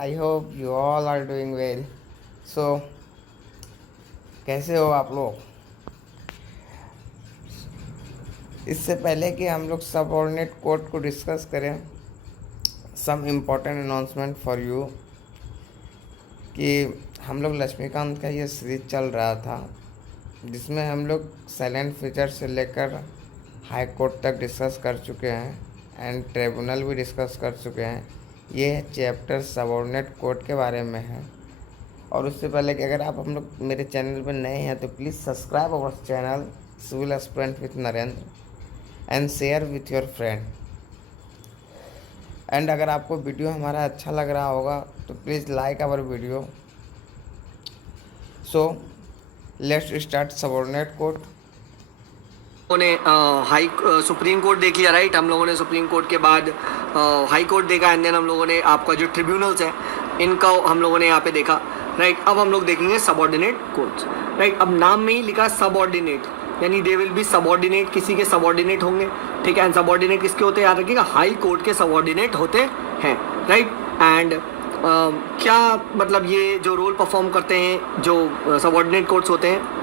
I hope you all are doing well. So कैसे हो आप लोग? इससे पहले कि हम लोग सबऑर्डिनेट कोड को डिस्कस करें, some important announcement for you कि हम लोग लक्ष्मीकांत का ये सीरीज चल रहा था जिसमें हम लोग साइलेंट फीचर से लेकर हाई कोर्ट तक डिस्कस कर चुके हैं एंड ट्रिब्यूनल भी डिस्कस कर चुके हैं। ये चैप्टर सबऑर्डिनेट कोड के बारे में है। और उससे पहले कि अगर आप हम लोग मेरे चैनल पर नए हैं तो please subscribe our channel civil aspirant with Narendra and share with your friend. And अगर आपको वीडियो हमारा अच्छा लग रहा होगा तो please like our video. So let's start subordinate code. High supreme court देख लिया, राइट। हम लोगों ने सुप्रीम कोर्ट के बाद हाई कोर्ट देखा एंड देन हम लोगों ने आपका जो ट्रिब्यूनल्स है इनका हम लोगों ने यहाँ पे देखा, राइट। अब हम लोग देखेंगे सबऑर्डिनेट कोर्ट्स, राइट। अब नाम में ही लिखा सबऑर्डिनेट, यानी दे विल बी सबऑर्डिनेट, किसी के सबऑर्डिनेट होंगे, ठीक है। एंड सबऑर्डिनेट किसके होते हैं याद रखिएगा, हाई कोर्ट के सबऑर्डिनेट होते हैं, राइट। एंड क्या मतलब ये जो रोल परफॉर्म करते हैं जो सबऑर्डिनेट कोर्ट्स होते हैं,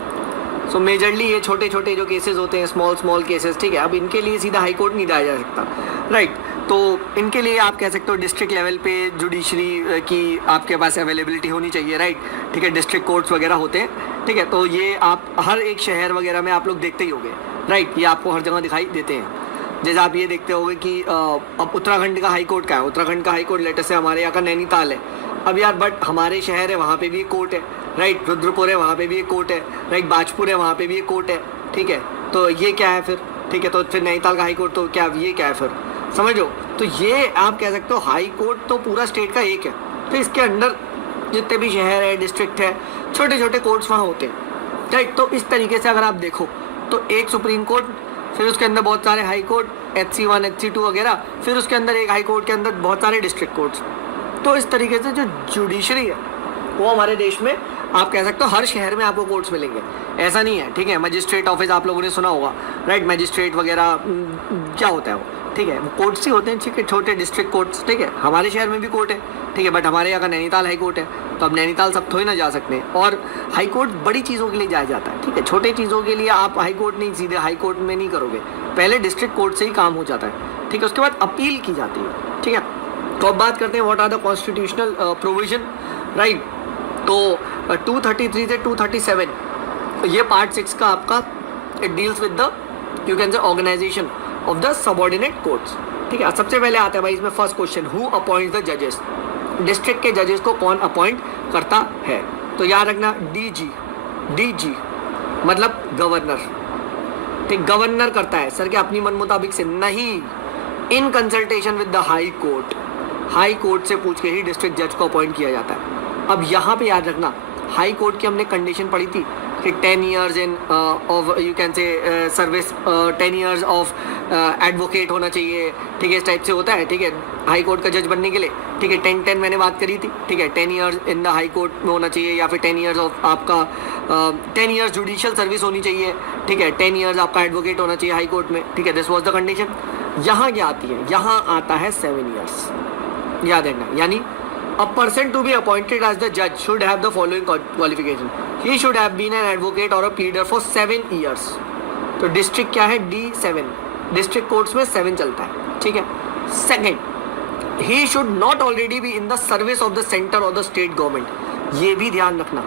सो मेजरली ये छोटे छोटे जो केसेस होते हैं, स्मॉल केसेस, ठीक है। अब इनके लिए सीधा हाई कोर्ट नहीं जाया जा सकता, राइट। तो इनके लिए आप कह सकते हो डिस्ट्रिक्ट लेवल पे जुडिशरी की आपके पास अवेलेबिलिटी होनी चाहिए, राइट, ठीक है। डिस्ट्रिक्ट कोर्ट्स वगैरह होते हैं, ठीक है। तो ये आप हर एक शहर वगैरह में आप लोग देखते ही होंगे, राइट। ये आपको हर जगह दिखाई देते हैं। जैसे आप ये देखते होंगे कि अब उत्तराखंड का हाई कोर्ट क्या है, उत्तराखंड का हाई कोर्ट लेटेस्ट से हमारे यहाँ का नैनीताल है। अब यार बट हमारे शहर है वहाँ पे भी एक कोर्ट है, राइट। रुद्रपुर है वहाँ पे भी एक कोर्ट है, राइट। बाजपुर है वहाँ पे भी एक कोर्ट है, ठीक है। तो ये क्या है फिर, ठीक है। तो फिर नैनीताल का हाई कोर्ट तो क्या, ये क्या है फिर, समझो। तो ये आप कह सकते हो हाई कोर्ट तो पूरा स्टेट का एक है, तो इसके अंदर जितने भी शहर है, डिस्ट्रिक्ट है, छोटे छोटे कोर्ट्स वहाँ होते हैं, राइट। तो इस तरीके से अगर आप देखो तो एक सुप्रीम कोर्ट, फिर उसके अंदर बहुत सारे हाई कोर्ट, HC1 HC2 वगैरह, फिर उसके अंदर एक हाई कोर्ट के अंदर बहुत सारे डिस्ट्रिक्ट कोर्ट्स। तो इस तरीके से जो जुडिशरी है वो हमारे देश में आप कह सकते हो हर शहर में आपको कोर्ट्स मिलेंगे, ऐसा नहीं है, ठीक है। मजिस्ट्रेट ऑफिस आप लोगों ने सुना होगा, राइट। मजिस्ट्रेट वगैरह क्या होता है वो, ठीक है, वो कोर्ट्स ही होते हैं, ठीक है, छोटे डिस्ट्रिक्ट कोर्ट्स, ठीक है। हमारे शहर में भी कोर्ट है, ठीक है, बट हमारे यहाँ का नैनीताल हाई कोर्ट है, तो अब नैनीताल सब थोड़ी ना जा सकते हैं। और हाई कोर्ट बड़ी चीज़ों के लिए जाया जाता है, ठीक है। छोटे चीज़ों के लिए आप हाई कोर्ट नहीं, सीधे हाई कोर्ट में नहीं करोगे, पहले डिस्ट्रिक्ट कोर्ट से ही काम हो जाता है, ठीक है। उसके बाद अपील की जाती है, ठीक है। तो अब बात करते हैं what are the constitutional provision, right. तो 233 से 237 ये पार्ट 6 का आपका it deals with the you can say organisation of the subordinate courts, ठीक है। सबसे पहले आता है भाई इसमें first question, who appoints the जजेस, डिस्ट्रिक्ट के जजेस को कौन अपॉइंट करता है। तो याद रखना DG मतलब गवर्नर, ठीक, गवर्नर करता है सर के अपनी मन मुताबिक से नहीं, in consultation with the high court, high court से पूछ के ही डिस्ट्रिक्ट जज को अपॉइंट किया जाता है। अब यहाँ पे याद रखना हाई कोर्ट की हमने कंडीशन पढ़ी थी कि 10 years in of you can से सर्विस, 10 years ऑफ एडवोकेट होना चाहिए, ठीक है। इस टाइप से होता है, ठीक है, हाई कोर्ट का जज बनने के लिए, ठीक है। 10 मैंने बात करी थी, ठीक है। 10 years in the high court में होना चाहिए, या फिर 10 years ऑफ आपका 10 years जुडिशियल सर्विस होनी चाहिए, ठीक है। 10 years आपका एडवोकेट होना चाहिए हाई कोर्ट में, ठीक है। This was the condition. यहाँ क्या आती है, यहाँ आता है 7 years, याद रखना। यानी a person to be appointed as the judge should have the following qualification, he should have been an advocate or a pleader for 7 years। तो डिस्ट्रिक्ट क्या है, D7, डिस्ट्रिक्ट कोर्ट्स में 7 चलता है, ठीक है। Second, he should not already be in the service of the center or the state government, ये भी ध्यान रखना,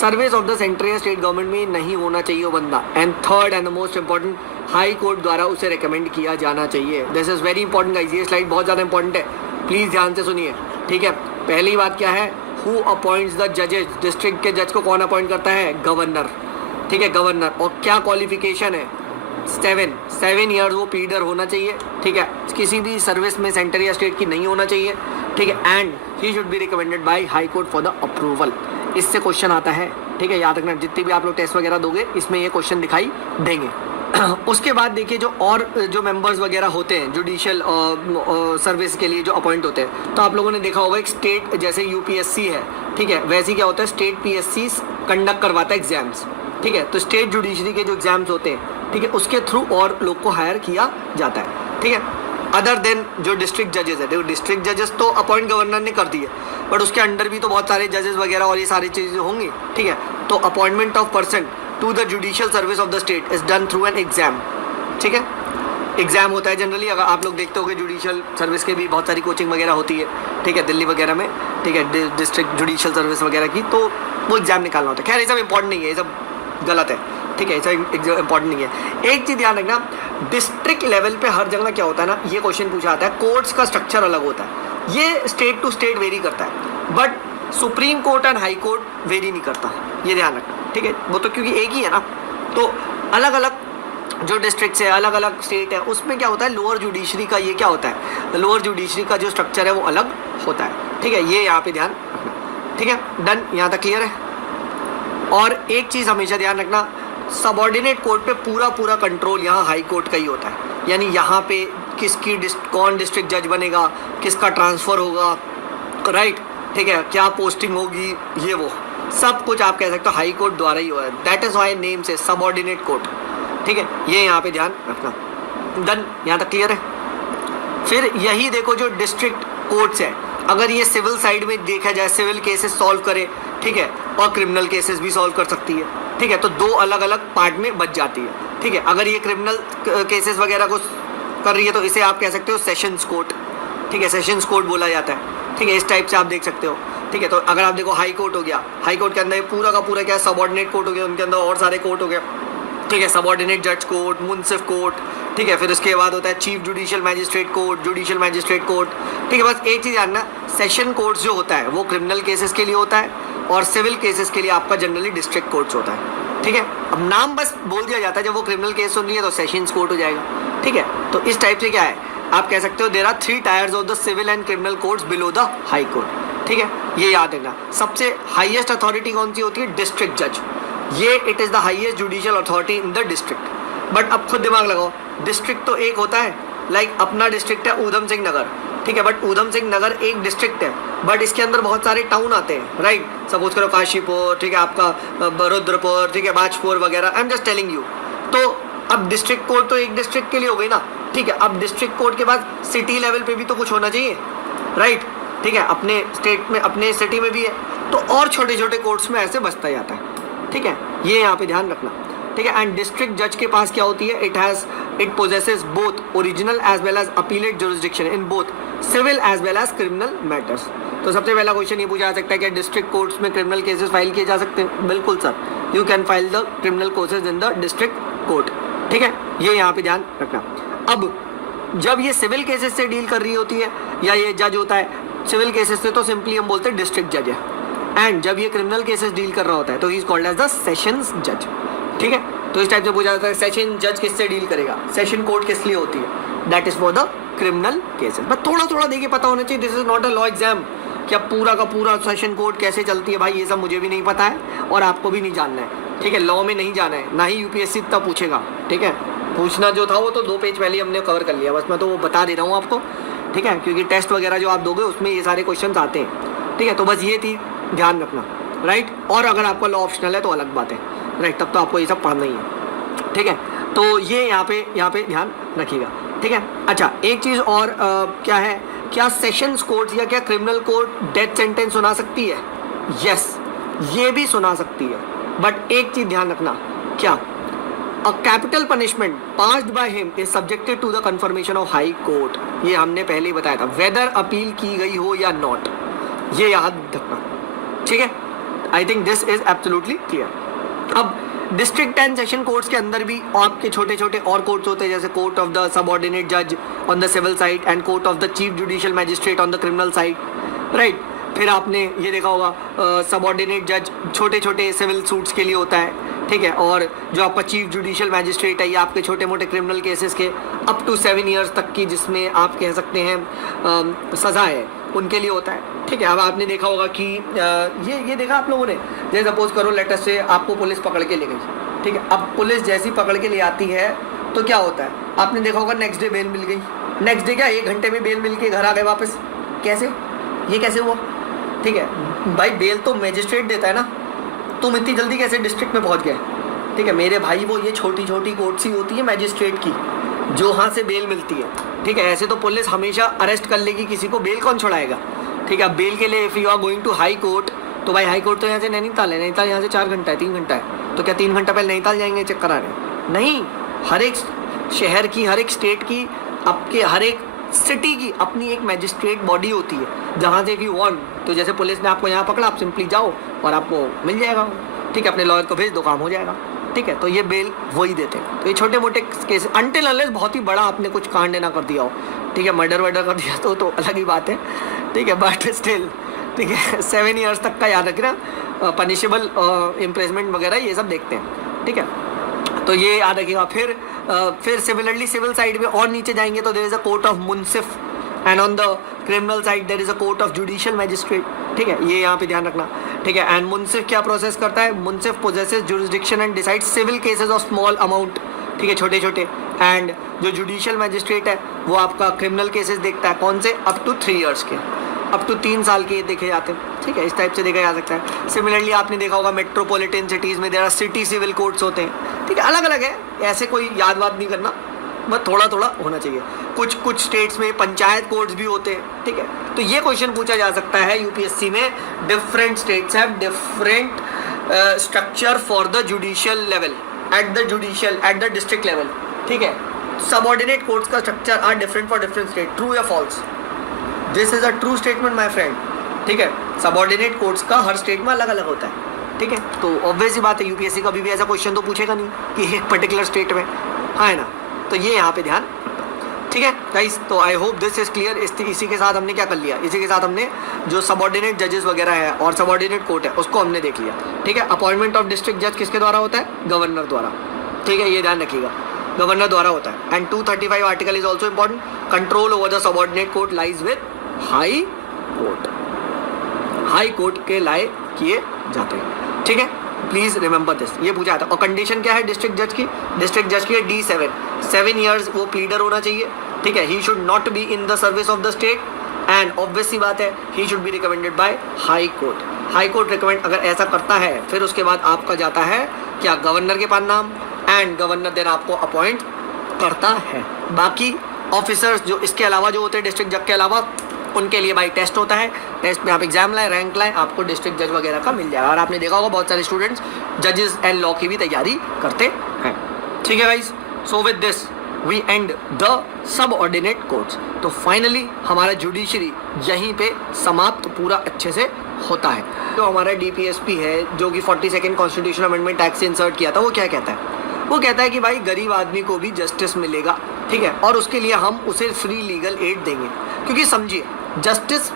सर्विस ऑफ द सेंटर या स्टेट गवर्नमेंट में नहीं होना चाहिए वो बंदा। And third and the most important, high court द्वारा उसे रिकमेंड किया जाना चाहिए। This is very important guys, ये स्लाइड बहुत ज़्यादा इंपॉर्टेंट है, प्लीज़ ध्यान से सुनिए, ठीक है। पहली बात क्या है, हु अपॉइंट्स द जजेस, डिस्ट्रिक्ट के जज को कौन अपॉइंट करता है, गवर्नर, ठीक है, गवर्नर। और क्या क्वालिफिकेशन है, 7 years वो प्लीडर होना चाहिए, ठीक है, किसी भी सर्विस में सेंटर या स्टेट की नहीं होना चाहिए, ठीक है। And he should be recommended by high court for the approval. इससे क्वेश्चन आता है, ठीक है, याद रखना। जितने भी आप लोग टेस्ट वगैरह दोगे इसमें ये क्वेश्चन दिखाई देंगे। उसके बाद देखिए जो मेंबर्स वगैरह होते हैं जुडिशियल सर्विस के लिए जो अपॉइंट होते हैं, तो आप लोगों ने देखा होगा एक स्टेट जैसे UPSC है, ठीक है, वैसे क्या होता है स्टेट PSC कंडक्ट करवाता है एग्जाम्स, ठीक है। तो स्टेट जुडिशरी के जो एग्जाम्स होते हैं, ठीक है, उसके थ्रू और लोग को हायर किया जाता है, ठीक है। अदर देन जो डिस्ट्रिक्ट जजेस है, देखो डिस्ट्रिक्ट जजेस तो अपॉइंट गवर्नर ने कर दिए, बट उसके अंडर भी तो बहुत सारे जजेस वगैरह और ये सारी चीज़ें होंगी, ठीक है। तो appointment of person to the judicial service of the state is done through an exam, ठीक है। एग्जाम होता है जनरली, अगर आप लोग देखते होगे जुडिशियल सर्विस के भी बहुत सारी कोचिंग वगैरह होती है, ठीक है, दिल्ली वगैरह में, ठीक है, डिस्ट्रिक्ट जुडिशियल सर्विस वगैरह की, तो वो एग्जाम निकालना होता है। खैर ये सब इंपॉर्टेंट नहीं है, ये सब गलत है, ठीक है, ऐसा इंपॉर्टेंट नहीं है। एक चीज़ ध्यान रखना, डिस्ट्रिक्ट लेवल पे हर जगह क्या होता है ना, ये क्वेश्चन पूछा जाता है, कोर्ट्स का स्ट्रक्चर अलग होता है, ये स्टेट टू स्टेट वेरी करता है, but supreme court and high court very नहीं करता, ये ध्यान रखना, ठीक है। वो तो क्योंकि एक ही है ना, तो अलग अलग जो डिस्ट्रिक्ट है, अलग अलग स्टेट है, उसमें क्या होता है, लोअर जुडिशरी का ये क्या होता है, लोअर जुडिशरी का जो स्ट्रक्चर है वो अलग होता है, ठीक है, ये यहाँ पे ध्यान रखना, ठीक है। डन, यहाँ तक क्लियर है। और एक चीज़ हमेशा ध्यान रखना, सबऑर्डिनेट कोर्ट पे पूरा कंट्रोल यहाँ हाई कोर्ट का ही होता है, यानी यहाँ पे किसकी कौन डिस्ट्रिक्ट जज बनेगा, किसका ट्रांसफ़र होगा, राइट, ठीक है, क्या पोस्टिंग होगी, ये वो सब कुछ आप कह सकते हो हाई कोर्ट द्वारा ही हो रहा है। दैट इज़ वाई नेम से सबऑर्डिनेट कोर्ट, ठीक है, ये यहाँ पे ध्यान रखना। डन, यहाँ तक क्लियर है। फिर यही देखो जो डिस्ट्रिक्ट कोर्ट्स है, अगर ये सिविल साइड में देखा जाए, सिविल केसेस सॉल्व करे, ठीक है, और क्रिमिनल केसेस भी सॉल्व कर सकती है, ठीक है, तो दो अलग अलग पार्ट में बच जाती है, ठीक है। अगर ये क्रिमिनल केसेस वगैरह को कर रही है तो इसे आप कह सकते हो सेशंस कोर्ट, ठीक है, सेशंस कोर्ट बोला जाता है, ठीक है, इस टाइप से आप देख सकते हो, ठीक है। तो अगर आप देखो हाई कोर्ट हो गया, हाई कोर्ट के अंदर पूरा का पूरा क्या है, सबऑर्डिनेट कोर्ट हो गया, उनके अंदर और सारे कोर्ट हो गए, ठीक है, सबऑर्डिनेट जज कोर्ट, मुंसिफ कोर्ट, ठीक है, फिर उसके बाद होता है chief judicial magistrate court, judicial magistrate court, ठीक है। बस एक चीज़ जानना, सेशन कोर्ट्स जो होता है वो क्रिमिनल केसेस के लिए होता है, और सिविल केसेस के लिए आपका जनरली डिस्ट्रिक्ट कोर्ट्स होता है, ठीक है। अब नाम बस बोल दिया जाता है, जब वो क्रिमिनल केस सुन रही है तो सेशंस कोर्ट हो जाएगा, ठीक है। तो इस टाइप से क्या है, आप कह सकते हो there are 3 tiers of the civil and criminal courts below the high court, ठीक है, ये याद रखना। सबसे हाईएस्ट अथॉरिटी कौन सी होती है, डिस्ट्रिक्ट जज, ये it is the highest judicial authority in the district. But अब खुद दिमाग लगाओ, डिस्ट्रिक्ट तो एक होता है, लाइक अपना डिस्ट्रिक्ट है ऊधम सिंह नगर, ठीक है, बट ऊधम सिंह नगर एक डिस्ट्रिक्ट है, बट इसके अंदर बहुत सारे टाउन आते हैं, राइट, सपोज करो काशीपुर, ठीक है, आपका रुद्रपुर, ठीक है, बाजपुर वगैरह, I am just telling you. तो अब डिस्ट्रिक्ट कोर्ट तो एक डिस्ट्रिक्ट के लिए हो गई ना, ठीक है। अब डिस्ट्रिक्ट कोर्ट के बाद सिटी लेवल पे भी तो कुछ होना चाहिए, राइट, ठीक है, अपने स्टेट में, अपने सिटी में भी है, तो और छोटे छोटे कोर्ट्स में ऐसे बचता जाता है, ठीक है, ये यहाँ पे ध्यान रखना, ठीक है। एंड डिस्ट्रिक्ट जज के पास क्या होती है, it possesses both original as well as appellate jurisdiction in both civil as well as criminal matters. तो सबसे पहला क्वेश्चन ये पूछा जा सकता है कि डिस्ट्रिक्ट कोर्ट्स में क्रिमिनल केसेस फाइल किए जा सकते हैं, बिल्कुल sir, you can file the criminal cases in the district court, ठीक है, ये यहाँ पे ध्यान रखना। अब जब ये सिविल केसेस से डील कर रही होती है, या ये जज होता है सिविल केसेस से, तो सिंपली हम बोलते हैं डिस्ट्रिक्ट जज है, एंड जब ये क्रिमिनल केसेस डील कर रहा होता है तो he is called as the sessions जज, ठीक है। तो इस टाइप से पूछा जाता है सेशन जज किससे डील करेगा, सेशन कोर्ट किस लिए होती है, that is for the criminal cases. But थोड़ा थोड़ा देखिए पता होना चाहिए, this is not a law exam, क्या पूरा का पूरा सेशन कोर्ट कैसे चलती है, भाई ये सब मुझे भी नहीं पता है और आपको भी नहीं जानना है, ठीक है, लॉ में नहीं जाना है, ना ही यूपीएससी इतना पूछेगा, ठीक है। पूछना जो था वो तो 2 पेज पहले हमने कवर कर लिया, बस मैं तो वो बता दे रहा हूँ आपको, ठीक है, क्योंकि टेस्ट वगैरह जो आप दोगे उसमें ये सारे क्वेश्चन आते हैं, ठीक है। तो बस ये थी, ध्यान रखना, राइट। और अगर आपका लॉ ऑप्शनल है तो अलग बात है, राइट, तब तो आपको ये सब पढ़ना ही है, ठीक है। तो ये यहाँ पे ध्यान रखिएगा, ठीक है। अच्छा, एक चीज़ और क्या है, क्या सेशंस कोर्ट या क्या क्रिमिनल कोर्ट डेथ सेंटेंस सुना सकती है, यस, ये भी सुना सकती है, बट एक चीज़ ध्यान रखना, क्या, a capital punishment passed by him is subjected to the confirmation of high court, ये हमने पहले ही बताया था, वेदर अपील की गई हो या नॉट, ये याद रखना, ठीक है। I think this is absolutely clear. अब डिस्ट्रिक्ट एंड सेशन कोर्ट्स के अंदर भी आपके छोटे छोटे और कोर्ट्स होते हैं, जैसे कोर्ट ऑफ द सबऑर्डिनेट जज on the civil side and court of the chief judicial magistrate on the criminal side, right. फिर आपने ये देखा होगा सबऑर्डिनेट जज छोटे छोटे सिविल सूट्स के लिए होता है, ठीक है, और जो आपका चीफ जुडिशियल मैजिस्ट्रेट है ये आपके छोटे मोटे क्रिमिनल केसेस के अप टू 7 ईयर्स तक की, जिसमें आप कह सकते हैं सज़ा है, उनके लिए होता है, ठीक है। अब आपने देखा होगा कि ये देखा आप लोगों ने, जैसे सपोज करो लेटर से आपको पुलिस पकड़ के ले गई, ठीक है, अब पुलिस जैसी पकड़ के ले आती है तो क्या होता है, आपने देखा होगा नेक्स्ट डे बेल मिल गई, नेक्स्ट डे क्या 1 घंटे में बेल मिल के घर आ गए वापस, कैसे, ये कैसे हुआ, ठीक है भाई, बेल तो मैजिस्ट्रेट देता है ना, तुम इतनी जल्दी कैसे डिस्ट्रिक्ट में पहुंच गए, ठीक है मेरे भाई, वो ये छोटी छोटी कोर्ट्स ही होती है मैजिस्ट्रेट की, जो वहाँ से बेल मिलती है, ठीक है। ऐसे तो पुलिस हमेशा अरेस्ट कर लेगी किसी को, बेल कौन छुड़ाएगा, ठीक है। बेल के लिए if you are going to high court, तो भाई हाई कोर्ट तो यहाँ से नैनीताल है, नैनीताल यहाँ से 4 घंटा है, 3 घंटा है, तो क्या 3 घंटा पहले नैनीताल जाएंगे चेक कराने? नहीं, हर एक शहर की, हर एक स्टेट की, आपके हर एक सिटी की अपनी एक मैजिस्ट्रेट बॉडी होती है जहाँ से इफ़ यू वांट, तो जैसे पुलिस ने आपको यहाँ पकड़ा, आप सिंपली जाओ और आपको मिल जाएगा, ठीक है, अपने लॉयर को भेज दो, काम हो जाएगा, ठीक है। तो ये बेल वही देते हैं। तो ये छोटे मोटे केस अनटिल अनलेस बहुत ही बड़ा आपने कुछ कांड ना कर दिया हो, ठीक है, मर्डर वर्डर कर दिया तो अलग ही बात है, ठीक है, बट स्टिल, ठीक है, 7 ईयर्स तक का याद रखना, पनिशेबल इम्प्रेजमेंट वगैरह ये सब देखते हैं, ठीक है। तो ये याद रखिएगा। फिर सिमिलरली सिविल साइड में और नीचे जाएंगे तो there is a court of munsif, and on the criminal side there is a court of judicial magistrate, ठीक है, ये यहाँ पे ध्यान रखना, ठीक है। एंड मुंसिफ क्या प्रोसेस करता है? Munsif possesses jurisdiction and decide civil cases of small amount, ठीक है, छोटे छोटे। एंड जो जुडिशियल मैजिस्ट्रेट है वो आपका क्रिमिनल केसेस देखता है, कौन से? अप टू 3 ईयर्स के, अप टू 3 साल के देखे जाते हैं, ठीक है, इस टाइप से देखा जा सकता है। सिमिलरली आपने देखा होगा मेट्रोपॉलिटन सिटीज़ में there are city civil courts होते हैं, ठीक है, अलग अलग है, ऐसे कोई याद वाद नहीं करना, बस थोड़ा थोड़ा होना चाहिए। कुछ स्टेट्स में पंचायत कोर्ट्स भी होते हैं, ठीक है। तो ये क्वेश्चन पूछा जा सकता है यूपीएससी में, different states have different structure for the judicial level at the district level, ठीक है। सबऑर्डिनेट कोर्ट्स का structure are different for different state, true या false? This is a true statement my friend, ठीक है। Subordinate courts का हर state में अलग अलग होता है, ठीक है। तो ऑब्वियस ही बात है, यूपीएससी कभी भी ऐसा क्वेश्चन तो पूछेगा नहीं कि एक पर्टिकुलर स्टेट में, हाँ है ना। तो ये यहाँ पे ध्यान, ठीक है गाइस। तो I hope this is clear. इसी के साथ हमने क्या कर लिया, इसी के साथ हमने जो सबऑर्डिनेट जजेस वगैरह है और सबऑर्डिनेट कोर्ट है उसको हमने देख लिया, ठीक है। अपॉइंटमेंट ऑफ डिस्ट्रिक्ट जज किसके द्वारा होता है? गवर्नर द्वारा, ठीक है, ये ध्यान रखिएगा, गवर्नर द्वारा होता है। And 235 article is also important, control over the subordinate court lies with high court, high court के लाए किए जाते हैं, ठीक है, प्लीज रिमेंबर दिस, ये पूछा था। और कंडीशन क्या है डिस्ट्रिक्ट जज की? डिस्ट्रिक्ट जज की है D7, 7 ईयर्स वो प्लीडर होना चाहिए, ठीक है। He should not be in the service of the state, and obvious सी बात है he should be recommended by high court. High court recommend अगर ऐसा करता है फिर उसके बाद आपका जाता है क्या? गवर्नर के पास नाम, एंड गवर्नर देन आपको अपॉइंट करता है। बाकी ऑफिसर्स जो इसके अलावा जो होते हैं डिस्ट्रिक्ट जज के अलावा, उनके लिए भाई टेस्ट होता है, टेस्ट में आप एग्जाम लाए, रैंक लाए, आपको डिस्ट्रिक्ट जज वगैरह का मिल जाएगा। और आपने देखा होगा बहुत सारे स्टूडेंट्स जजेस एंड लॉ की भी तैयारी करते हैं, ठीक है guys. So with this we end the subordinate courts. तो फाइनली हमारा जुडिशरी यहीं पे समाप्त पूरा अच्छे से होता है। तो हमारा DPSP है जो कि 42nd कॉन्स्टिट्यूशन अमेंडमेंट एक्ट से इंसर्ट किया था, वो क्या कहता है? वो कहता है कि भाई गरीब आदमी को भी जस्टिस मिलेगा, ठीक है, और उसके लिए हम उसे फ्री लीगल एड देंगे। क्योंकि समझिए जस्टिस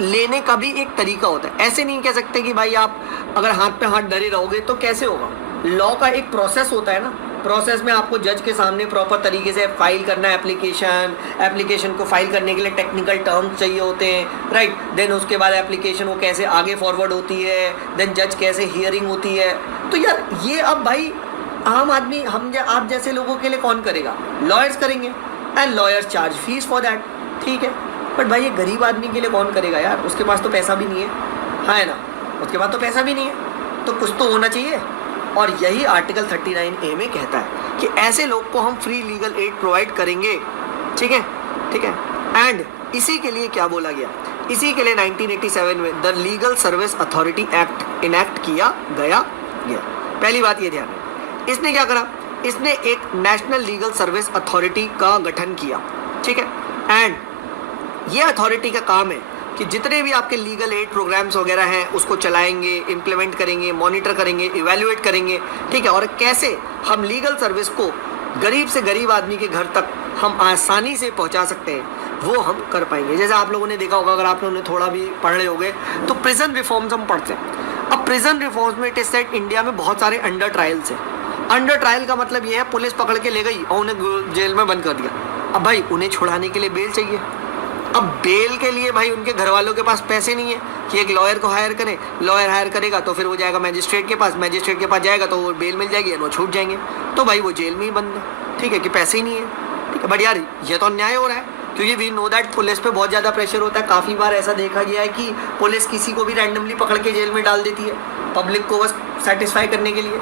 लेने का भी एक तरीका होता है, ऐसे नहीं कह सकते कि भाई आप अगर हाथ पे हाथ धरे रहोगे तो कैसे होगा। लॉ का एक प्रोसेस होता है ना, प्रोसेस में आपको जज के सामने प्रॉपर तरीके से फाइल करना है एप्लीकेशन को फाइल करने के लिए टेक्निकल टर्म्स चाहिए होते हैं, राइट। देन उसके बाद एप्लीकेशन वो कैसे आगे फॉरवर्ड होती है, देन जज कैसे हियरिंग होती है। तो यार ये अब भाई आम आदमी हम आप जैसे लोगों के लिए कौन करेगा? लॉयर्स करेंगे, and lawyers charge fees for that, ठीक है। बट भाई ये गरीब आदमी के लिए कौन करेगा यार? उसके पास तो पैसा भी नहीं है, हाँ है ना, उसके पास तो पैसा भी नहीं है, तो कुछ तो होना चाहिए। और यही आर्टिकल 39A में कहता है कि ऐसे लोग को हम फ्री लीगल एड प्रोवाइड करेंगे, ठीक है, ठीक है। एंड इसी के लिए क्या बोला गया? इसी के लिए 1987 में the legal service authority act enact किया गया। पहली बात ये ध्यान है, इसने क्या करा? इसने एक नेशनल लीगल सर्विस अथॉरिटी का गठन किया, ठीक है। एंड ये अथॉरिटी का काम है कि जितने भी आपके लीगल एड प्रोग्राम्स वगैरह हैं उसको चलाएंगे, इम्प्लीमेंट करेंगे, मॉनिटर करेंगे, इवैल्यूएट करेंगे, ठीक है। और कैसे हम लीगल सर्विस को गरीब से गरीब आदमी के घर तक हम आसानी से पहुंचा सकते हैं वो हम कर पाएंगे। जैसे आप लोगों ने देखा होगा, अगर आप लोगों ने थोड़ा भी पढ़ रहे होंगे तो प्रिजन रिफॉर्म्स हम पढ़ते हैं। अब प्रिजन रिफॉर्म्स में इट इज सेड इंडिया में बहुत सारे अंडर ट्रायल्स हैं। अंडर ट्रायल का मतलब ये है पुलिस पकड़ के ले गई और उन्हें जेल में बंद कर दिया। अब भाई उन्हें छुड़ाने के लिए बेल चाहिए। अब बेल के लिए भाई उनके घर वालों के पास पैसे नहीं है कि एक लॉयर को हायर करें, लॉयर हायर करेगा तो फिर वो जाएगा मैजिस्ट्रेट के पास, मैजिस्ट्रेट के पास जाएगा तो वो बेल मिल जाएगी और वो छूट जाएंगे, तो भाई वो जेल में ही बंद है, ठीक है, कि पैसे ही नहीं है, ठीक है। बट यार ये तो अन्याय हो रहा है, क्योंकि वी नो दैट पुलिस पे बहुत ज़्यादा प्रेशर होता है। काफ़ी बार ऐसा देखा गया है कि पुलिस किसी को भी रैंडमली पकड़ के जेल में डाल देती है पब्लिक को बस सेटिस्फाई करने के लिए,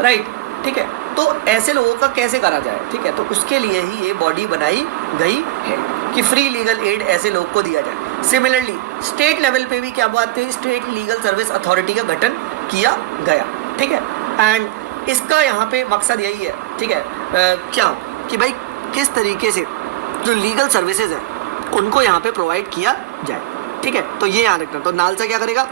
राइट, ठीक है। तो ऐसे लोगों का कैसे करा जाए, ठीक है, तो उसके लिए ही ये बॉडी बनाई गई है कि फ्री लीगल एड ऐसे लोग को दिया जाए। सिमिलरली स्टेट लेवल पे भी क्या बात है, स्टेट लीगल सर्विस अथॉरिटी का गठन किया गया, ठीक है। एंड इसका यहाँ पे मकसद यही है, ठीक है, क्या कि भाई किस तरीके से जो लीगल सर्विसेज है उनको यहाँ पे प्रोवाइड किया जाए, ठीक है। तो ये यहाँ रखना। तो नालसा क्या करेगा,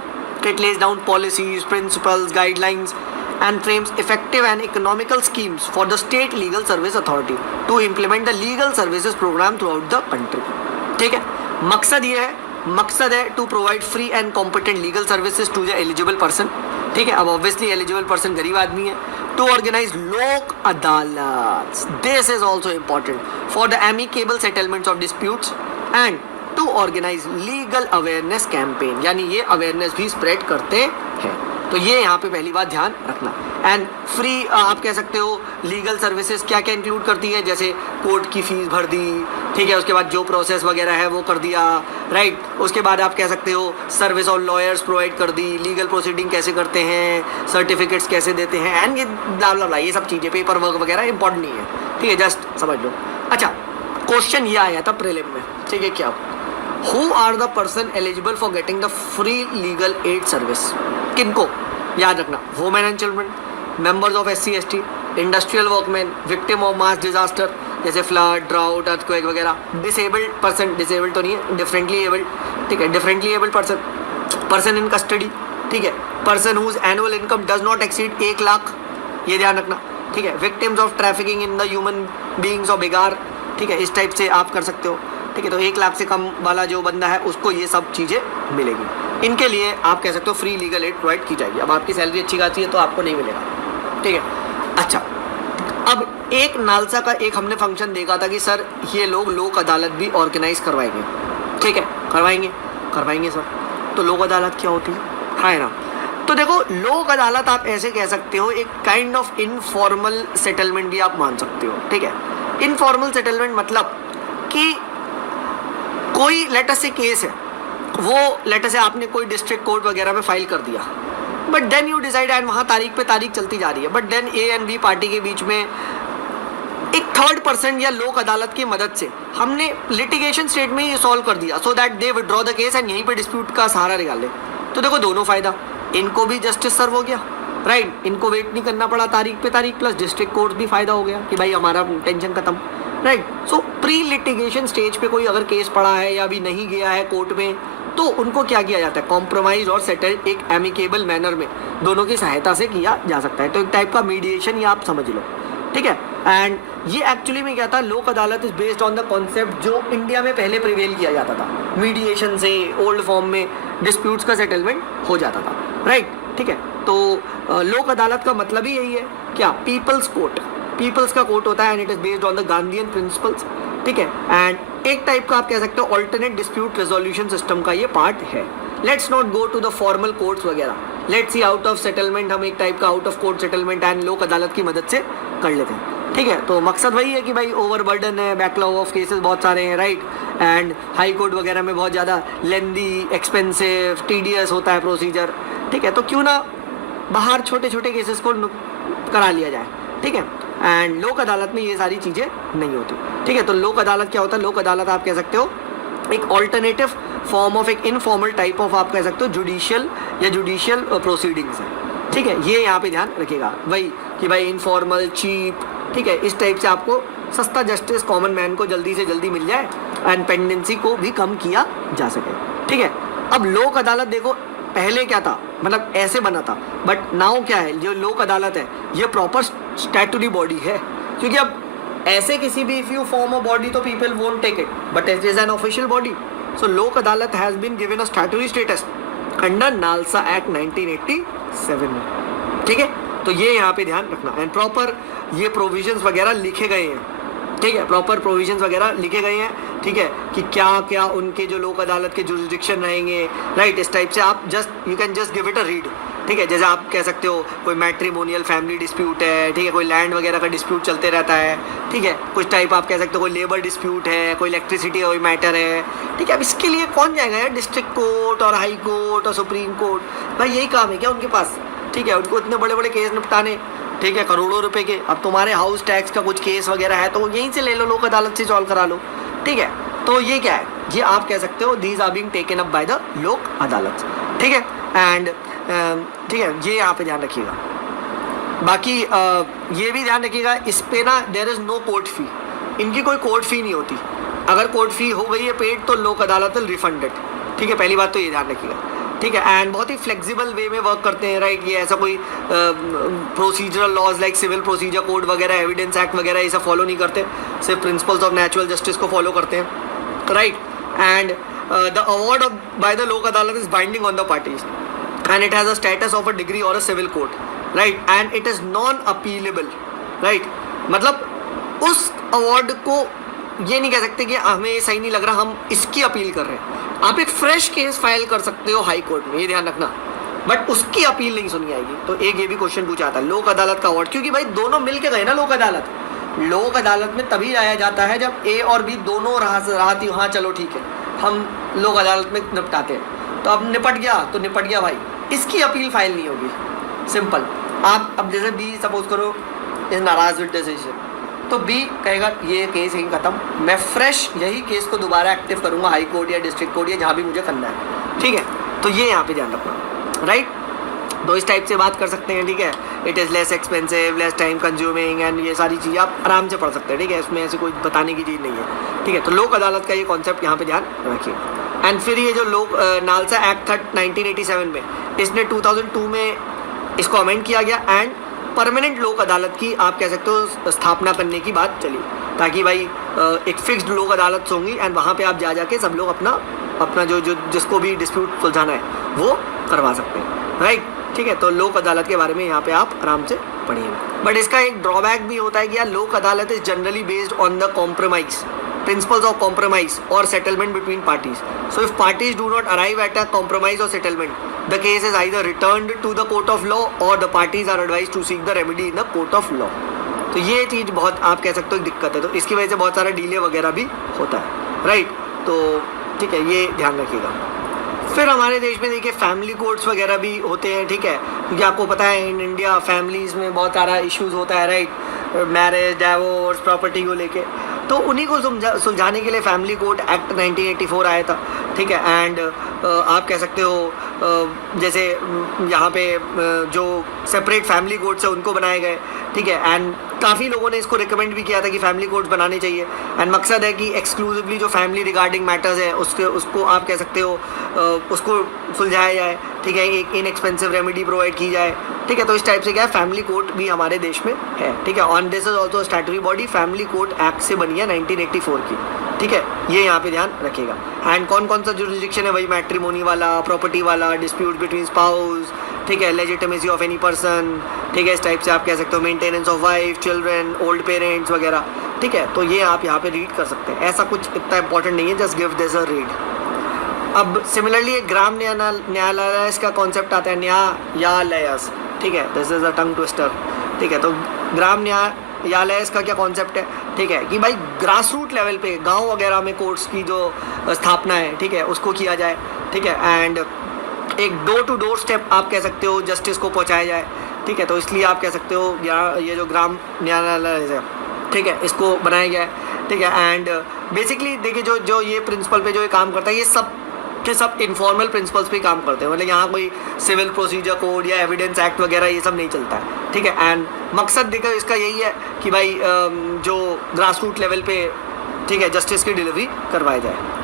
it lays down policies, principles, guidelines and frames effective and economical schemes for the state legal service authority to implement the legal services program throughout the country, ठीक है। मकसद ये है, मकसद है to provide free and competent legal services to the eligible person, ठीक है। अब ऑब्वियसली एलिजिबल पर्सन गरीब आदमी है। To organise Lok Adalat, this is also important for the amicable settlements of disputes and to organise legal awareness campaign, यानी ये awareness भी spread करते हैं। तो ये यहाँ पे पहली बात ध्यान रखना। एंड फ्री आप कह सकते हो लीगल सर्विसेज क्या क्या इंक्लूड करती है, जैसे कोर्ट की फीस भर दी, ठीक है, उसके बाद जो प्रोसेस वगैरह है वो कर दिया, राइट। उसके बाद आप कह सकते हो सर्विस और लॉयर्स प्रोवाइड कर दी, लीगल प्रोसीडिंग कैसे करते हैं, सर्टिफिकेट्स कैसे देते हैं, एंड ये ब्ला ये सब चीज़ें, पेपर वर्क वगैरह इंपॉर्टेंट नहीं है, ठीक है, जस्ट समझ लो। अच्छा, क्वेश्चन ये आया था प्रीलिम में, ठीक है, क्या who are the person eligible for getting the free legal aid service, किनको याद रखना, women and children, members of SC ST, industrial workman, victim of mass disaster जैसे फ्लड, ड्राउट, अर्थक्वेक वगैरह, डिसेबल्ड पर्सन, डिसेबल्ड तो नहीं है, differently abled, ठीक है, differently abled person, person in custody, ठीक है, person whose annual income does not exceed 1 lakh, ये ध्यान रखना, ठीक है, victims of trafficking in the human beings और बिगार, ठीक है, इस टाइप से आप कर सकते हो, ठीक है। तो 1 लाख से कम वाला जो बंदा है उसको ये सब चीज़ें मिलेगी, इनके लिए आप कह सकते हो फ्री लीगल एड प्रोवाइड की जाएगी। अब आपकी सैलरी अच्छी खासी है तो आपको नहीं मिलेगा, ठीक है। अच्छा, अब एक नालसा का एक हमने फंक्शन देखा था कि सर ये लोग लोक अदालत भी ऑर्गेनाइज करवाएंगे, ठीक है, करवाएंगे सर। तो लोक अदालत क्या होती है ना, तो देखो लोक अदालत आप ऐसे कह सकते हो एक काइंड ऑफ इनफॉर्मल सेटलमेंट भी आप मान सकते हो, ठीक है। इनफॉर्मल सेटलमेंट मतलब कि कोई लेटर से केस है, वो लेटर से आपने कोई डिस्ट्रिक्ट कोर्ट वगैरह में फाइल कर दिया, but then you decide, and वहाँ तारीख पे तारीख चलती जा रही है, but then A and B party के बीच में एक थर्ड पर्सन या लोक अदालत की मदद से हमने लिटिगेशन स्टेट में ये सॉल्व कर दिया, so that they withdraw the case and यहीं पे डिस्प्यूट का सहारा निकाल ले। तो देखो दोनों फायदा, इनको भी जस्टिस सर्व हो गया, राइट, इनको वेट नहीं करना पड़ा तारीख पे तारीख, प्लस डिस्ट्रिक्ट कोर्ट भी फायदा हो गया कि भाई हमारा टेंशन खत्म, राइट। सो प्री लिटिगेशन स्टेज पे कोई अगर केस पड़ा है या अभी नहीं गया है कोर्ट में, तो उनको क्या किया जाता है, कॉम्प्रोमाइज और सेटल एक एमिकेबल मैनर में दोनों की सहायता से किया जा सकता है। तो एक टाइप का मीडिएशन ये आप समझ लो, ठीक है। एंड ये एक्चुअली में क्या था, लोक Adalat is based on the concept जो इंडिया में पहले प्रिवेल किया जाता था, मीडिएशन से ओल्ड फॉर्म में डिस्प्यूट्स का सेटलमेंट हो जाता था, राइट, ठीक है। तो लोक अदालत का मतलब ही यही है, क्या, पीपल्स कोर्ट, पीपल्स का कोर्ट होता है, and it is based on the Gandhian principles, ठीक है। एंड एक टाइप का आप कह सकते हो ऑल्टरनेट डिस्प्यूट रेजोल्यूशन सिस्टम का ये पार्ट है। Let's not go to the formal courts वगैरह, let's see out of settlement, हम एक टाइप का out of court settlement and Lok Adalat की मदद से कर लेते हैं, ठीक है। तो मकसद वही है कि भाई ओवरबर्डन है, बैकलॉग ऑफ केसेस बहुत सारे हैं, राइट, एंड हाई कोर्ट वगैरह में बहुत ज़्यादा लेंदी, एक्सपेंसिव, टीडियस होता है प्रोसीजर, ठीक है। तो क्यों ना बाहर छोटे छोटे केसेस को करा लिया जाए, ठीक है। एंड लोक अदालत में ये सारी चीज़ें नहीं होती, ठीक है। तो लोक अदालत क्या होता है, लोक अदालत आप कह सकते हो एक ऑल्टरनेटिव फॉर्म ऑफ एक इनफॉर्मल टाइप ऑफ आप कह सकते हो जुडिशियल प्रोसीडिंग्स है, ठीक है। ये यहाँ पे ध्यान रखिएगा वही कि भाई इनफॉर्मल, चीप, ठीक है, इस टाइप से आपको सस्ता जस्टिस कॉमन मैन को जल्दी से जल्दी मिल जाए एंड पेंडेंसी को भी कम किया जा सके, ठीक है। अब लोक अदालत देखो पहले क्या था, मतलब ऐसे बना था, बट नाउ क्या है, जो लोक अदालत है ये प्रॉपर स्टैट्यूटरी बॉडी है, क्योंकि अब ऐसे किसी भी if you form a body तो people won't take it, but it is an official body. So Lok Adalat has been given a statutory status under NALSA act 1987 में, ठीक है। तो ये यहाँ पे ध्यान रखना, एंड प्रॉपर ये प्रोविजंस वगैरह लिखे गए हैं, ठीक है, प्रॉपर प्रोविजंस वगैरह लिखे गए हैं, ठीक है, कि क्या क्या उनके जो लोक अदालत के जुरिडिक्शन रहेंगे, राइट। इस टाइप से आप just you can just give it a read, ठीक है। जैसे आप कह सकते हो कोई मैट्रिमोनियल फैमिली डिस्प्यूट है, ठीक है, कोई लैंड वगैरह का डिस्प्यूट चलते रहता है, ठीक है, कुछ टाइप आप कह सकते हो कोई लेबर डिस्प्यूट है, कोई इलेक्ट्रिसिटी का कोई मैटर है, ठीक है। अब इसके लिए कौन जाएगा यार, डिस्ट्रिक्ट कोर्ट और हाई कोर्ट और सुप्रीम कोर्ट, भाई यही काम है क्या उनके पास, ठीक है। उनको इतने बड़े बड़े केस निपटाने, ठीक है, करोड़ों रुपए के। अब तुम्हारे हाउस टैक्स का कुछ केस वगैरह है तो यहीं से ले लो, लोक अदालत से सॉल्व करा लो, ठीक है। तो ये क्या है, ये आप कह सकते हो these are being taken up by the Lok Adalat, ठीक है। एंड ठीक है, ये यहाँ पे ध्यान रखिएगा। बाकी ये भी ध्यान रखिएगा, इस पे ना there is no court fee, इनकी कोई कोर्ट फी नहीं होती। अगर कोर्ट फी हो गई है पेड तो लोक अदालत विल रिफंड इट, ठीक है। पहली बात तो ये ध्यान रखिएगा, ठीक है। एंड बहुत ही फ्लेक्सिबल वे में वर्क करते हैं, राइट। ये ऐसा कोई procedural laws like civil procedure code वगैरह, एविडेंस एक्ट वगैरह ये सब फॉलो नहीं करते, सिर्फ प्रिंसिपल्स ऑफ नेचुरल जस्टिस को फॉलो करते हैं, right. And the award by the Lok Adalat is binding on the parties and it has a status of a degree or a civil court, right, and it is non appealable, right। मतलब उस award को ये नहीं कह सकते कि हमें ये सही नहीं लग रहा, हम इसकी अपील कर रहे हैं। आप एक फ्रेश केस फाइल कर सकते हो हाई कोर्ट में, ये ध्यान रखना, बट उसकी अपील नहीं सुनी आएगी। तो एक ये भी क्वेश्चन पूछा था लोक अदालत का अवार्ड, क्योंकि भाई दोनों मिल के गए ना लोक अदालत। लोक अदालत में तभी जाया जाता है जब ए और बी दोनों राहती, हाँ चलो ठीक है हम लोक अदालत में निपटाते हैं। तो अब निपट गया तो निपट गया भाई, इसकी अपील फाइल नहीं होगी, सिंपल। आप अब जैसे बी सपोज करो इज नाराज विद डिसीजन, तो बी कहेगा ये केस यहीं खत्म, मैं फ्रेश यही केस को दोबारा एक्टिव करूंगा हाई कोर्ट या डिस्ट्रिक्ट कोर्ट या जहाँ भी मुझे करना है, ठीक है। तो ये यहाँ पे ध्यान रखना, राइट। तो इस टाइप से बात कर सकते हैं, ठीक है। It is less expensive, less time consuming and ये सारी चीज़ें आप आराम से पढ़ सकते हैं, ठीक है। इसमें ऐसी कोई बताने की चीज़ नहीं है, ठीक है। तो लोक अदालत का ये कॉन्सेप्ट यहाँ पे ध्यान रखिए। एंड फिर ये जो लोक नालसा एक्ट था 1987 में, इसने 2002 में इसको अमेंड किया गया एंड परमानेंट लोक अदालत की आप कह सकते हो स्थापना करने की बात चली, ताकि भाई एक फिक्स्ड लोक अदालत होंगी एंड वहाँ पे आप जा जाके सब लोग अपना जो जिसको भी डिस्प्यूट सुलझाना है वो करवा सकते हैं, राइट, ठीक है। तो लोक अदालत के बारे में यहाँ पे आप आराम से पढ़िए। बट इसका एक ड्रॉबैक भी होता है कि यार लोक Adalat is generally based on the compromise, principles of compromise or settlement between parties. So if parties do not arrive at a compromise or settlement, the case is either returned to the court of law or the parties are advised to seek the remedy in the court of law. तो ये चीज़ बहुत आप कह सकते हो दिक्कत है, तो इसकी वजह से बहुत सारा डिले वगैरह भी होता है, राइट। तो ठीक है, ये ध्यान रखिएगा। फिर हमारे देश में देखिए फैमिली कोर्ट्स वगैरह भी होते हैं, ठीक है, क्योंकि आपको पता है इन इंडिया फैमिलीज़ में बहुत सारा इश्यूज़ होता है, राइट, मैरिज, डाइवोर्स, प्रॉपर्टी को लेके। तो उन्हीं को सुलझाने के लिए फैमिली कोर्ट एक्ट 1984 आया था, ठीक है। एंड आप कह सकते हो जैसे यहाँ पे जो सेपरेट फैमिली कोर्ट्स है उनको बनाए गए, ठीक है। एंड काफ़ी लोगों ने इसको रिकमेंड भी किया था कि फैमिली कोर्ट्स बनाने चाहिए। एंड मकसद है कि एक्सक्लूसिवली जो फैमिली रिगार्डिंग मैटर्स है उसको आप कह सकते हो उसको सुलझाया जाए, ठीक है, एक इनएक्सपेंसिव रेमेडी प्रोवाइड की जाए, ठीक है। तो इस टाइप से क्या है फैमिली कोर्ट भी हमारे देश में है, ठीक है। On this is also statutory body, family court act से बनी है 1984 की, ठीक है। ये यहाँ पे ध्यान रखिएगा। एंड कौन कौन सा जुरिडिक्शन है, वही मैट्रिमोनी वाला, प्रॉपर्टी वाला, डिस्प्यूट बिटवीन स्पाउस, ठीक है, लेजिटिमेसी ऑफ एनी पर्सन, ठीक है, इस टाइप से आप कह सकते हो maintenance of wife, children, old parents वगैरह, ठीक है। तो ये आप यहाँ पे रीड कर सकते हैं, ऐसा कुछ इतना इंपॉर्टेंट नहीं है, just give this a read. अब सिमिलरली ग्राम न्यायालय का कॉन्सेप्ट आता है, न्यायालयस, ठीक है, this is a tongue twister, ठीक है। तो ग्राम न्यायालय का क्या कॉन्सेप्ट है, ठीक है, कि भाई ग्रास रूट लेवल पे गांव वगैरह में कोर्ट्स की जो स्थापना है, ठीक है, उसको किया जाए, ठीक है। एंड एक डोर टू डोर स्टेप आप कह सकते हो जस्टिस को पहुंचाया जाए, ठीक है। तो इसलिए आप कह सकते हो ये जो ग्राम न्यायालय है, ठीक है, इसको बनाया गया है, ठीक है। एंड बेसिकली देखिए जो ये प्रिंसिपल पे जो ये काम करता है, ये सब के सब इनफॉर्मल प्रिंसिपल्स पे काम करते हैं, मतलब यहाँ कोई सिविल प्रोसीजर कोड या एविडेंस एक्ट वगैरह ये सब नहीं चलता है, ठीक है। एंड मकसद देखो इसका यही है कि भाई जो ग्रास रूट लेवल पे, ठीक है, जस्टिस की डिलीवरी करवाई जाए।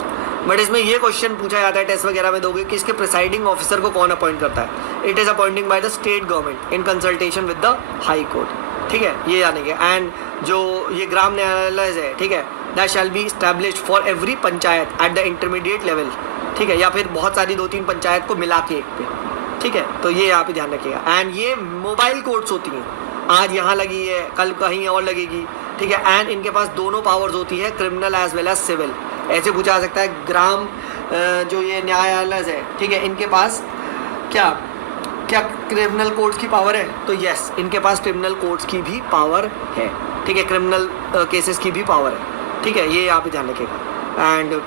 बट इसमें ये क्वेश्चन पूछा जाता है टेस्ट वगैरह में दोगे कि इसके प्रिसाइडिंग ऑफिसर को कौन अपॉइंट करता है। It is appointing by the state government in consultation with the high court, ठीक है, ये जानेंगे। एंड जो ये ग्राम न्यायालय है, ठीक है, that shall be established for every panchayat at the intermediate level, ठीक है, या फिर बहुत सारी 2-3 पंचायत को मिला के एक पे, ठीक है। तो ये यहाँ पे ध्यान रखिएगा। एंड ये मोबाइल कोर्ट्स होती हैं, आज यहाँ लगी है, कल कहीं और लगेगी, ठीक है। एंड इनके पास दोनों पावर्स होती है, criminal as well as civil. ऐसे पूछा जा सकता है ग्राम जो ये न्यायालय है, ठीक है, इनके पास क्या क्रिमिनल कोर्ट्स की पावर है, तो यस, इनके पास क्रिमिनल कोर्ट्स की भी पावर है, ठीक है, क्रिमिनल केसेस की भी पावर है, ठीक है, ये यहाँ पे ध्यान रखिएगा। एंड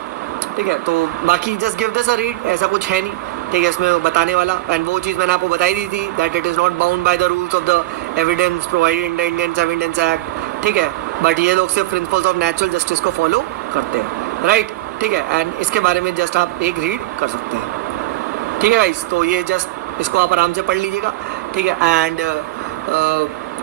ठीक है, तो बाकी just give this a read, ऐसा कुछ है नहीं। ठीक है, इसमें बताने वाला। एंड वो चीज़ मैंने आपको बताई दी थी that it is not bound by the rules of the evidence provided in the Indian evidence act, ठीक है, बट ये लोग सिर्फ प्रिंसिपल्स ऑफ नेचुरल जस्टिस को फॉलो करते हैं, राइट, ठीक है। एंड इसके बारे में जस्ट आप एक रीड कर सकते हैं, ठीक है गाइस। तो ये जस्ट इसको आप आराम से पढ़ लीजिएगा, ठीक है। एंड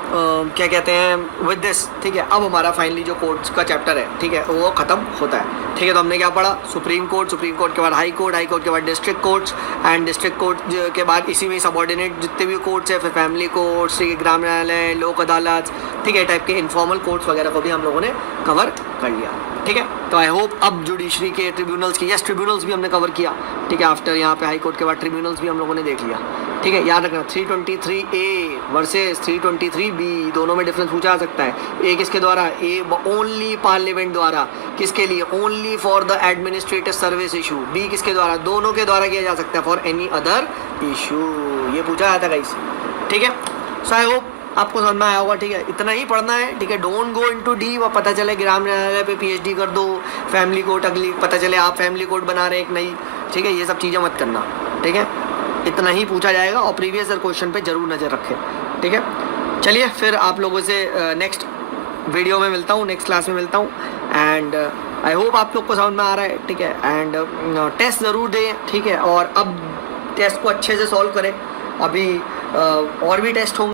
क्या कहते हैं विद दिस, ठीक है, अब हमारा फाइनली जो कोर्ट्स का चैप्टर है, ठीक है, वो ख़त्म होता है, ठीक है। तो हमने क्या पढ़ा, सुप्रीम कोर्ट के बाद हाई कोर्ट के बाद district courts, and district court के बाद इसी में सबॉर्डिनेट जितने भी कोर्ट्स हैं, फिर फैमिली कोर्ट्स, ठीक है, ग्राम न्यायालय, लोक अदालत, ठीक है, टाइप के इनफॉर्मल कोर्ट्स वगैरह को भी हम लोगों ने कवर कर लिया, ठीक है। तो आई होप अब जुडिशरी के ट्रिब्यूनल्स की, यस ट्रिब्यूनल्स भी हमने कवर किया, ठीक है, आफ्टर यहाँ पे हाई कोर्ट के बाद ट्रिब्यूनल्स भी हम लोगों ने देख लिया, ठीक है। याद रखना 323A वर्सेस 323B दोनों में डिफरेंस पूछा जा सकता है। ए किसके द्वारा, ए ओनली पार्लियामेंट द्वारा, किसके लिए, only for the administrative service issue, B किसके द्वारा, दोनों के द्वारा किया जा सकता है फॉर एनी अदर इशू, ये पूछा जाता है गाइस, ठीक है। सो आई होप आपको समझ में आया होगा, ठीक है, इतना ही पढ़ना है, ठीक है। डोंट गो इनटू डीप, और पता चले ग्राम न्यायालय पे PhD कर दो, फैमिली कोर्ट अगली पता चले आप फैमिली कोर्ट बना रहे एक नई, ठीक है, ये सब चीज़ें मत करना, ठीक है। इतना ही पूछा जाएगा और प्रीवियस ईयर क्वेश्चन पे जरूर नज़र रखें, ठीक है। चलिए फिर आप लोगों से नेक्स्ट वीडियो में मिलता हूँ, नेक्स्ट क्लास में मिलता हूँ। एंड आई होप आप लोग को समझ में आ रहा है, ठीक है। एंड टेस्ट ज़रूर दें, ठीक है, और अब टेस्ट को अच्छे से सॉल्व करें। अभी और भी टेस्ट होंगे।